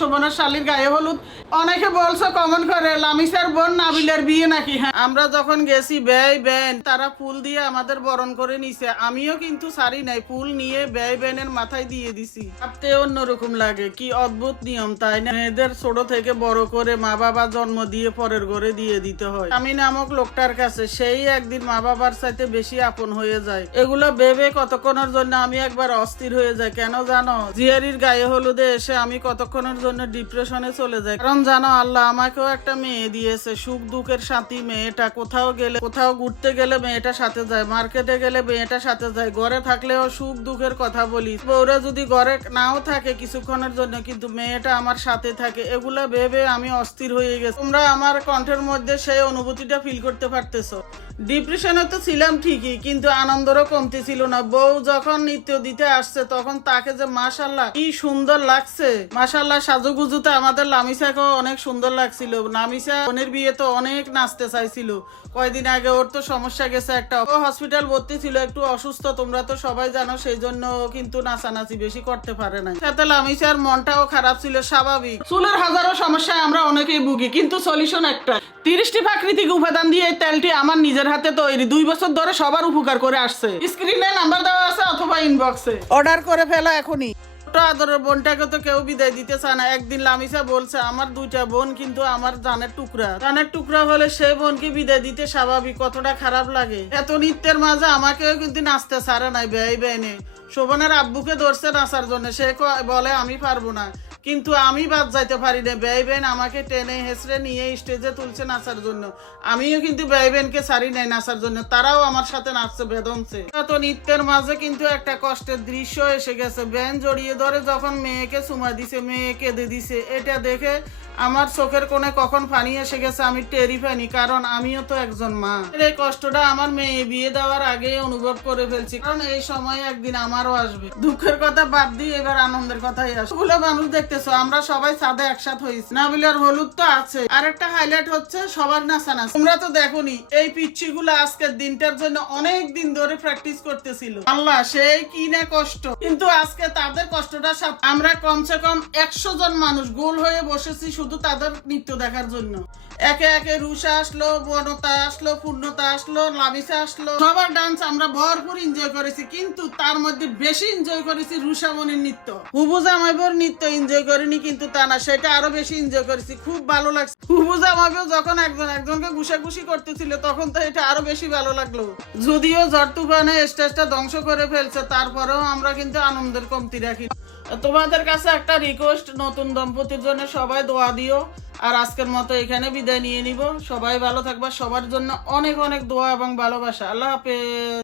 শোভনার শালির গায়ে হলুদ। অনেকে কমন করে লামিসার বোন নাবিলের বিয়ে নাকি? হ্যাঁ আমরা যখন গেছি ব্যয় তারা ফুল দিয়ে আমাদের বরণ করে নিছে। আমিও কিন্তু সারি নাই, ফুল নিয়ে ব্যয় মাথায় দিয়ে দিছি। ভাবতে অন্যরকম লাগে, কি অদ্ভুত নিয়ম, তাই না? মেয়েদের ছোট থেকে বড় করে মা বাবা জন্ম দিয়ে পরের ঘরে দিয়ে দিতে হয়। আমি নামক লোকটার কাছে সেই একদিন মা বাবার সাথে বেশি আপন হয়ে যায়। এগুলো ভেবে কতক্ষণের জন্য আমি একবার অস্থির হয়ে যাই, কেন জানো? জিয়ারির গায়ে হলুদে এসে আমি কতক্ষণের জন্য ডিপ্রেশনে চলে যাই কারণ জানো আল্লাহ আমাকেও একটা মেয়ে দিয়েছে, সুখ দুঃখের সাথী মেয়েটা। কোথাও গেলে, কোথাও ঘুরতে গেলে মেয়েটা সাথে যায়, মার্কেটে গেলে মেয়েটা সাথে যায়। ঘরে থাকলেও সুখ দুঃখের কথা বলি। বউরা যদি ঘরে নাও থাকে কিছুক্ষণের জন্য, কিন্তু মেয়েটা আমার সাথে থাকে, এগুলা ভেবে আমি অস্থির হয়ে গেছি। তোমরা আমার কণ্ঠের মধ্যে সেই অনুভূতিটা ফিল করতে পারতেছো। ডিপ্রেশনে তো ছিলাম ঠিকই, কিন্তু আনন্দেরও কমতি ছিল না। বউ যখন নৃত্য দিতে আসছে, তখন তাকে যে মাশাল্লাহ কি সুন্দর লাগছে। মাশাল্লাহ সাজুগুজুতে আমাদের লামিসাকেও অনেক সুন্দর লাগছিল। নামিসা বোনের বিয়ে তো অনেক নাচতে চাইছিল। কয়দিন আগে ওর তো সমস্যা গেছে একটা। ও হসপিটাল ভর্তি ছিল, একটু অসুস্থ, তোমরা তো সবাই জানো সেই জন্য কিন্তু নাচানাচি বেশি করতে পারে না সাথে লামিসার মনটাও খারাপ ছিল, স্বাভাবিক। চুলের হাজারো সমস্যায় আমরা অনেকেই ভুগি, কিন্তু সলিউশন একটা তিরিশটি প্রাকৃতিক উপাদান দিয়ে এই তেলটি আমার নিজের হাতে তৈরি। দুই বছর ধরে সবার উপকার করে আসছে। স্ক্রিনে নাম্বার দেওয়া আছে অথবা ইনবক্সে অর্ডার করে ফেলো এখনই। ছোট আদরের বোনটাকে তো কেউ বিদায় দিতে চায় না। একদিন লামিসা বলছে, আমার দুইটা বোন কিন্তু আমার জানের টুকরা। জানের টুকরা হলে সেই বোনকে বিদায় দিতে স্বাভাবিক, কতটা খারাপ লাগে। এত নিত্যের মাঝে আমাকেও কিন্তু নাচতে ছাড়ে নাই, ব্যয় ব্যয়নে শোভনের আব্বুকে ধরছে নাচার জন্য, সে বলে, আমি পারব না। কিন্তু আমি বাদ যাইতে পারি না। ব্যয় বেন আমাকে টেনে হেসড়ে নিয়ে স্টেজে তুলছে নাচার জন্য। আমিও কিন্তু ব্যয় বেনকে ছাড়ি নাই নাচার জন্য। তারাও আমার সাথে নাচছে, বেদমছে। তো নৃত্যের মাঝে কিন্তু একটা কষ্টের দৃশ্য এসে গেছে। ব্যান জড়িয়ে ধরে যখন মেয়েকে চুমা দিছে, মেয়ে কেঁদে দিছে। এটা দেখে আমার চোখের কোণে কখন পানি এসে গেছে আমি টেরি পাইনি, কারণ আমিও তো একজন মা। এই কষ্টটা আমার মেয়ে বিয়ে দেওয়ার আগে অনুভব করে ফেলছি, কারণ এই সময় একদিন আমারও আসবে। দুঃখের কথা বাদ দিয়ে এবার আনন্দের কথাই আসবে। মানুষ দেখতেছো আমরা সবাই সাদে একসাথ হয়েছি। নাবিলার হলুদ তো আছে। আরেকটা হাইলাইট হচ্ছে সবার নাচা নাচ তোমরা তো দেখোনি, এই পিচ্ছি গুলো আজকের দিনটার জন্য অনেক দিন ধরে প্র্যাকটিস করতেছিল। আল্লাহ সেই কি না কষ্ট। কিন্তু আজকে তাদের কষ্টটা সাথ আমরা কমসে কম একশো জন মানুষ গোল হয়ে বসেছি শুধু তাদের নৃত্য দেখার জন্য। একে একে রুষা আসলো, বনতা আসলো, পূর্ণতা আসলো লাভিসা আসলো। সবার ডান্স আমরা ভরপুর এনজয় করেছি, কিন্তু তার মধ্যে বেশি এনজয় করেছি রুষা মনির নৃত্য। হুবুজা মাইবর নৃত্য এনজয় করিনি কিন্তু তা না, সেটা আরও বেশি এনজয় করেছি। খুব ভালো লাগছে। হুবুজা মাইবর যখন একজন, একজনকে ঘুষাঘুষি করতেছিল, তখন তো এটা আরও বেশি ভালো লাগল। যদিও ঝড় তুফানে স্টেজটা ধ্বংস করে ফেলছে, তারপরেও আমরা কিন্তু আনন্দের কমতি রাখি। তোমাদের কাছে একটা রিকোয়েস্ট নতুন দম্পতির জন্য সবাই দোয়া দিও। আর আজকের মতো এখানে বিদায় নিয়ে নিব। সবাই ভালো থাকবা, সবার জন্য অনেক অনেক দোয়া এবং ভালোবাসা। আল্লাহ হাফেজ।